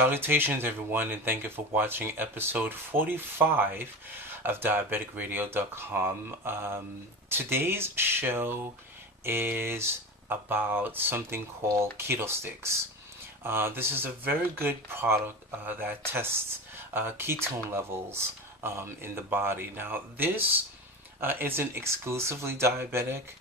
Salutations, everyone, and thank you for watching episode 45 of DiabeticRadio.com. Today's show is about something called keto sticks. This is a very good product that tests ketone levels in the body. Now, this isn't exclusively diabetic.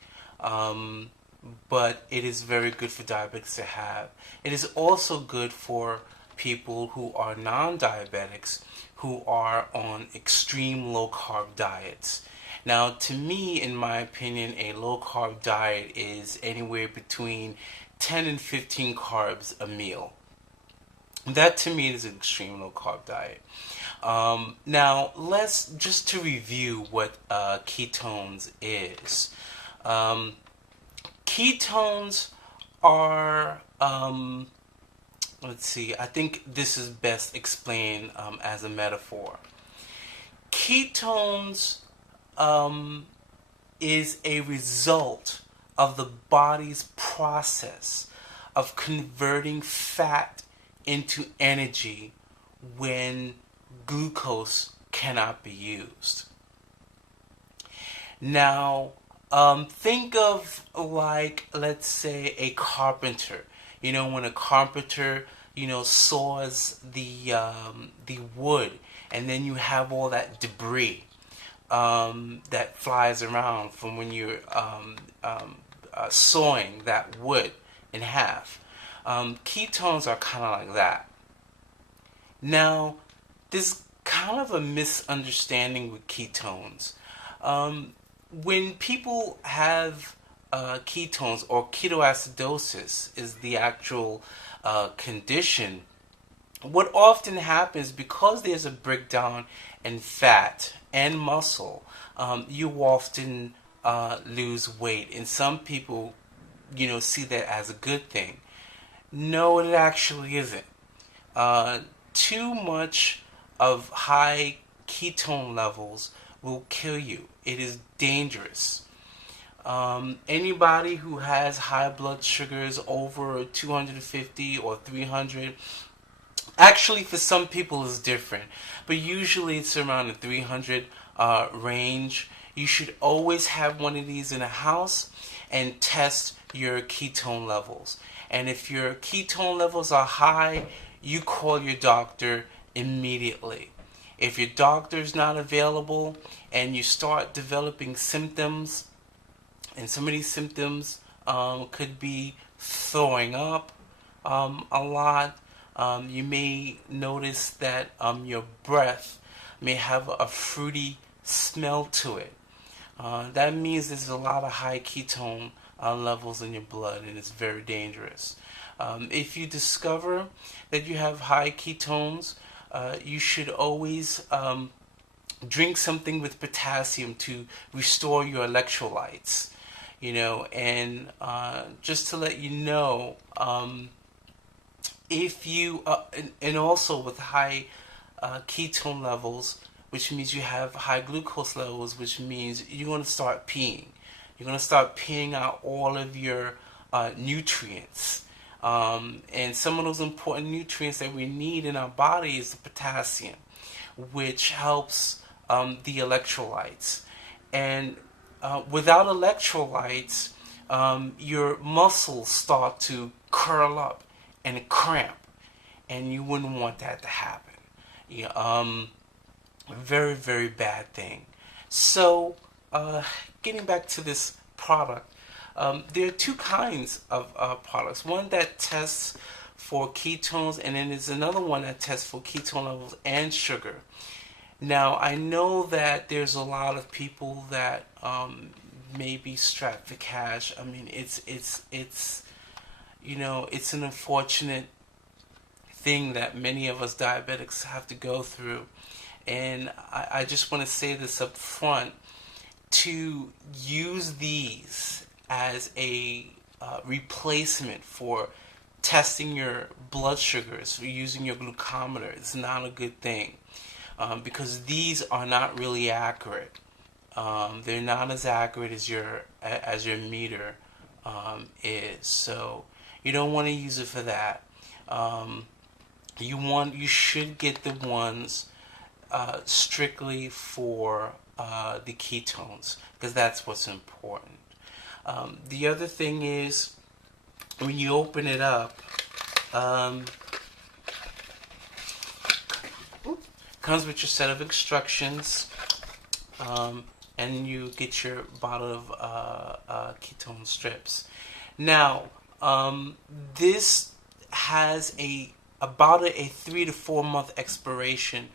But it is very good for diabetics to have. It is also good for people who are non-diabetics who are on extreme low-carb diets. Now, to me, in my opinion, a low-carb diet is anywhere between 10 and 15 carbs a meal. That, to me, is an extreme low-carb diet. Now, let's just to review what ketones is. Ketones are, let's see, I think this is best explained as a metaphor. Ketones is a result of the body's process of converting fat into energy when glucose cannot be used. Now, think of like, let's say, a carpenter. You know, when a carpenter, saws the wood, and then you have all that debris that flies around from when you're sawing that wood in half. Ketones are kind of like that. Now, there's kind of a misunderstanding with ketones. When people have ketones, or ketoacidosis is the actual condition, what often happens, because there's a breakdown in fat and muscle, you often lose weight. And some people, see that as a good thing. No, it actually isn't. Too much of high ketone levels will kill you. It is dangerous. Anybody who has high blood sugars over 250 or 300, actually for some people it's different, but usually it's around the 300 range. You should always have one of these in a house and test your ketone levels. And if your ketone levels are high, you call your doctor immediately. If your doctor's not available and you start developing symptoms, and some of these symptoms could be throwing up a lot, you may notice that your breath may have a fruity smell to it. That means there's a lot of high ketone levels in your blood, and it's very dangerous. If you discover that you have high ketones, you should always drink something with potassium to restore your electrolytes. And just to let you know, if you and also with high ketone levels, which means you have high glucose levels, which means you're going to start peeing. You're going to start peeing out all of your nutrients. And some of those important nutrients that we need in our body is the potassium, which helps the electrolytes. And without electrolytes, your muscles start to curl up and cramp, and you wouldn't want that to happen. Very, very bad thing. So, getting back to this product, there are two kinds of products. One that tests for ketones, and then there's another one that tests for ketone levels and sugar. Now, I know that there's a lot of people that may be strapped for cash. I mean, it's an unfortunate thing that many of us diabetics have to go through. And I just want to say this up front, to use these as a replacement for testing your blood sugars, or using your glucometer, is not a good thing, because these are not really accurate. They're not as accurate as your meter is, so you don't want to use it for that. You should get the ones strictly for the ketones, because that's what's important. The other thing is, when you open it up, um, comes with your set of instructions, and you get your bottle of ketone strips. Now, this has about a 3 to 4 month expiration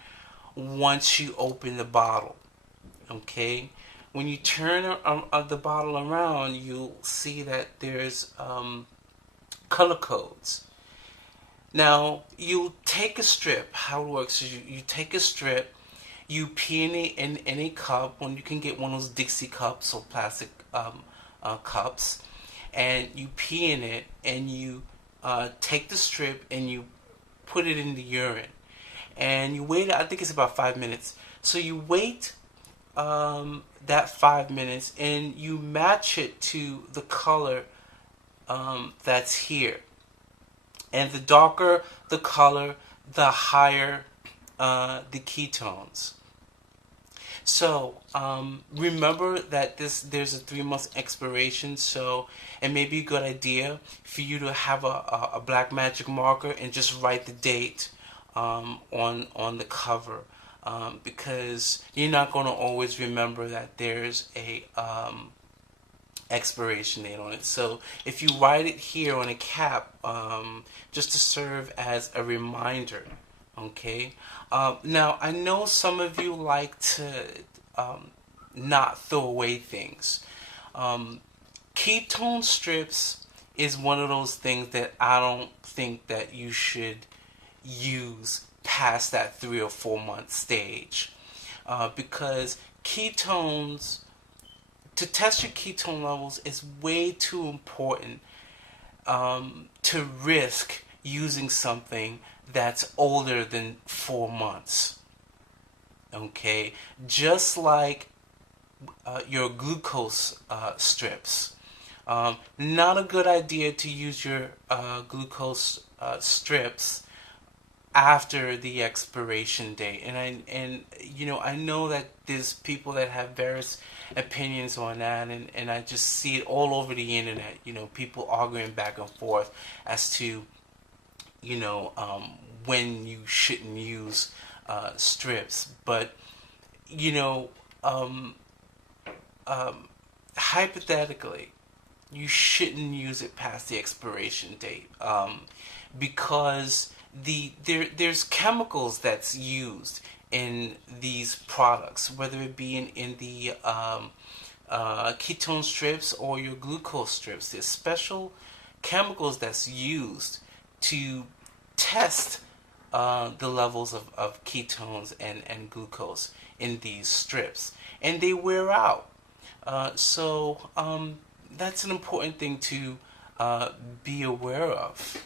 once you open the bottle. Okay, when you turn the bottle around, you'll see that there's color codes. Now, you take a strip. How it works is you take a strip, you pee in a cup. When you can get one of those Dixie cups or plastic cups, and you pee in it, and you take the strip and you put it in the urine, and you wait. I think it's about 5 minutes. So you wait that 5 minutes, and you match it to the color that's here. And the darker the color, the higher the ketones. So remember that there's a 3 month expiration. So it may be a good idea for you to have a black magic marker and just write the date on the cover, because you're not going to always remember that there's a expiration date on it. So if you write it here on a cap, just to serve as a reminder, okay? Now, I know some of you like to not throw away things. Ketone strips is one of those things that I don't think that you should use past that 3 or 4 month stage, because ketones, to test your ketone levels, is way too important to risk using something that's older than 4 months. Okay, just like your glucose strips. Not a good idea to use your glucose strips after the expiration date. I know that there's people that have various opinions on that, and I just see it all over the internet. People arguing back and forth as to when you shouldn't use strips. But um, hypothetically, you shouldn't use it past the expiration date, because there's chemicals that's used in these products, whether it be in the ketone strips or your glucose strips. There's special chemicals that's used to test the levels of ketones and glucose in these strips, and they wear out. So that's an important thing to be aware of.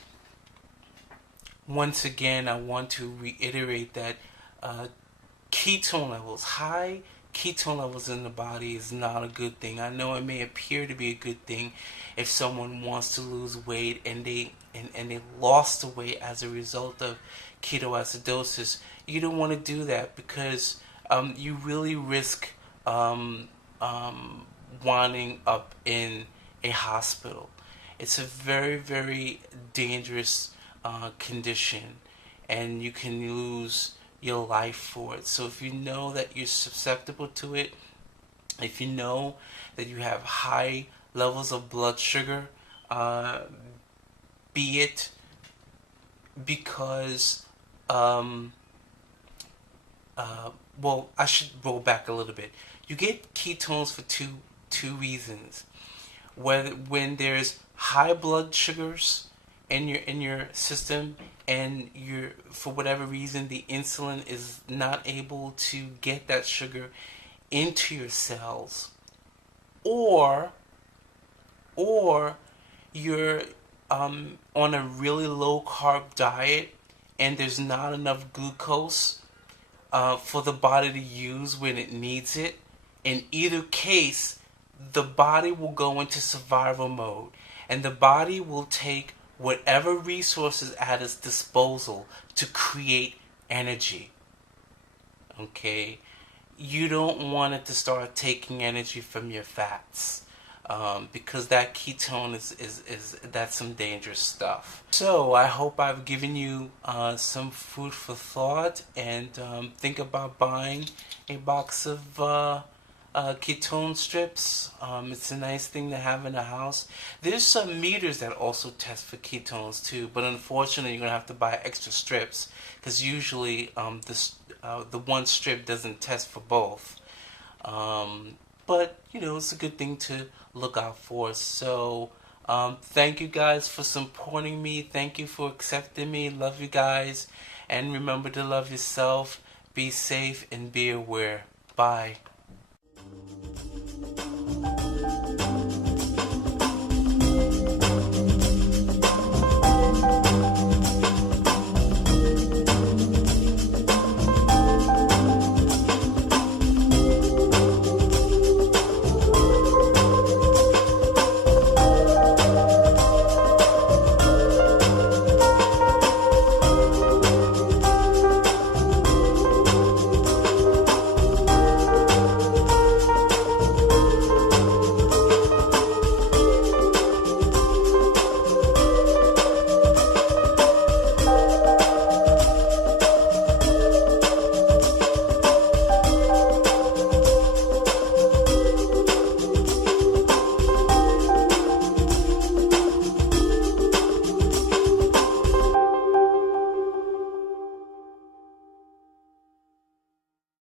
Once again, I want to reiterate that high ketone levels in the body is not a good thing. I know it may appear to be a good thing if someone wants to lose weight and they lost the weight as a result of ketoacidosis. You don't want to do that, because you really risk winding up in a hospital. It's a very, very dangerous condition, and you can lose your life for it. So if you know that you're susceptible to it, if you know that you have high levels of blood sugar, be it because well, I should roll back a little bit. You get ketones for two reasons. When there's high blood sugars in your system, and for whatever reason the insulin is not able to get that sugar into your cells, or you're on a really low carb diet and there's not enough glucose for the body to use when it needs it. In either case, the body will go into survival mode, and the body will take whatever resources at its disposal to create energy. Okay? You don't want it to start taking energy from your fats. Because that ketone is that's some dangerous stuff. So I hope I've given you some food for thought, and think about buying a box of ketone strips. It's a nice thing to have in the house. There's some meters that also test for ketones too, but unfortunately you're gonna have to buy extra strips because usually the one strip doesn't test for both. But it's a good thing to look out for. So thank you guys for supporting me. Thank you for accepting me. Love you guys, and remember to love yourself. Be safe and be aware. Bye.